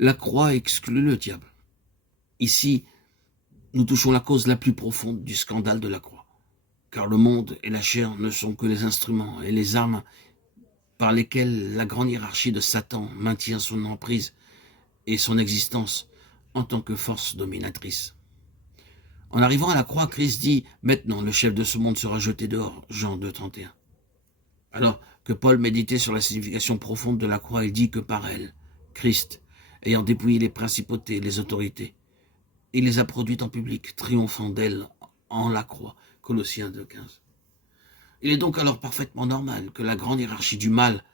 La croix exclut le diable. Ici, nous touchons la cause la plus profonde du scandale de la croix. Car le monde et la chair ne sont que les instruments et les armes par lesquels la grande hiérarchie de Satan maintient son emprise et son existence en tant que force dominatrice. En arrivant à la croix, Christ dit « Maintenant, le chef de ce monde sera jeté dehors » Jean 2,31. Alors que Paul méditait sur la signification profonde de la croix, il dit que par elle, Christ, ayant dépouillé les principautés et les autorités, il les a produites en public, triomphant d'elles en la croix. Colossiens 2,15. Il est donc alors parfaitement normal que la grande hiérarchie du mal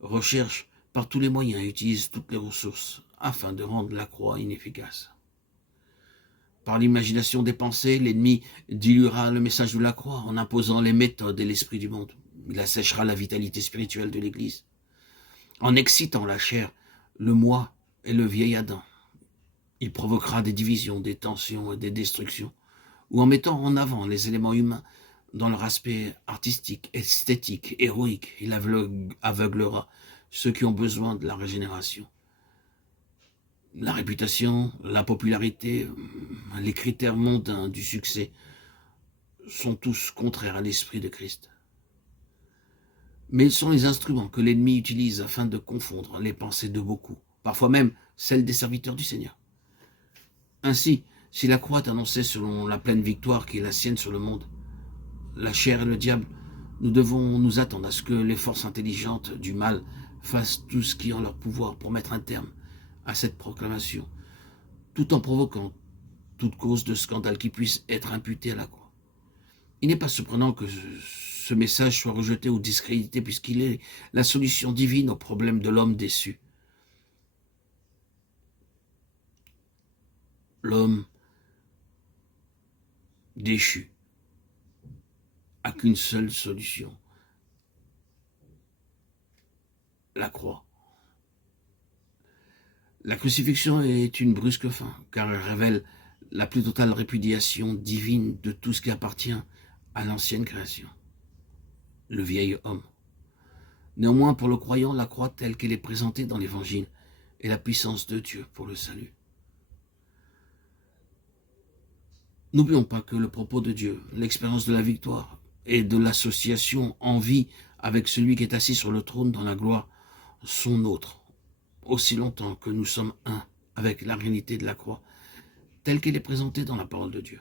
recherche par tous les moyens et utilise toutes les ressources afin de rendre la croix inefficace. Par l'imagination des pensées, l'ennemi diluera le message de la croix en imposant les méthodes et l'esprit du monde. Il asséchera la vitalité spirituelle de l'Église. En excitant la chair, le moi et le vieil Adam, il provoquera des divisions, des tensions et des destructions, ou en mettant en avant les éléments humains dans leur aspect artistique, esthétique, héroïque, il aveuglera ceux qui ont besoin de la régénération. La réputation, la popularité, les critères mondains du succès sont tous contraires à l'esprit de Christ. Mais ils sont les instruments que l'ennemi utilise afin de confondre les pensées de beaucoup, parfois même celles des serviteurs du Seigneur. Ainsi, si la croix est annoncée selon la pleine victoire qui est la sienne sur le monde, la chair et le diable, nous devons nous attendre à ce que les forces intelligentes du mal fassent tout ce qui est en leur pouvoir pour mettre un terme à cette proclamation, tout en provoquant toute cause de scandale qui puisse être imputée à la croix. Il n'est pas surprenant que ce message soit rejeté ou discrédité puisqu'il est la solution divine au problème de l'homme déçu. L'homme déchu n'a qu'une seule solution, la croix. La crucifixion est une brusque fin, car elle révèle la plus totale répudiation divine de tout ce qui appartient à l'ancienne création, le vieil homme. Néanmoins, pour le croyant, la croix telle qu'elle est présentée dans l'Évangile est la puissance de Dieu pour le salut. N'oublions pas que le propos de Dieu, l'expérience de la victoire et de l'association en vie avec celui qui est assis sur le trône dans la gloire sont nôtres, aussi longtemps que nous sommes un avec la réalité de la croix, telle qu'elle est présentée dans la parole de Dieu.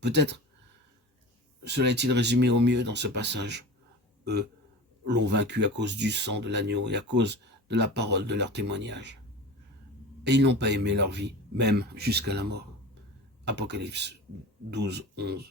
Peut-être cela est-il résumé au mieux dans ce passage. Eux l'ont vaincu à cause du sang de l'agneau et à cause de la parole de leur témoignage. Et ils n'ont pas aimé leur vie, même jusqu'à la mort. Apocalypse 12, 11.